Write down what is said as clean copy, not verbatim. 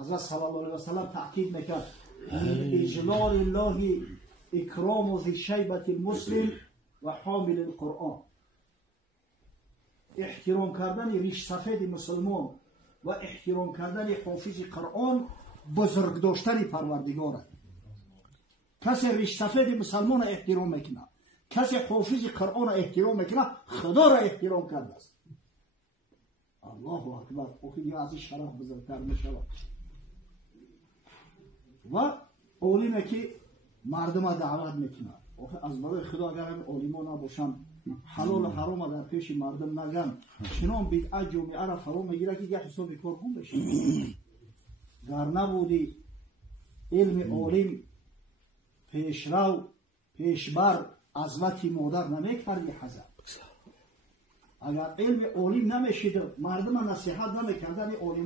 حضرت صلی الله علیه و سلم تاکید میکرد من اجلال الله اکرام ذی شیبة المسلم و حامل القرآن. احترام کردن ریش سفید مسلمان و احترام کردن حافظ قرآن بزرگ داشتن پروردگاره. کسی ریش سفید مسلمان احترام میکنه، کسی حافظ قرآن احترام میکنه، خدا را احترام کرده است. الله اکبر. اوکی از این شرف بزرگتر میشود. و عالمی که مردم دعوت میکنه، از برای خدا اگر هم عالمان نباشن حلال و حرام در پیش مردم نگن، چنان بدعت جامعه را فرا میگیره که یک حساب کارگون بشه. گر نبودی علم عالم پیشرو پیشبر عظمت مادر نمیکردی حضرت. اگر علم عالم نمیشید مردم نصیحت نمیکردن عالمان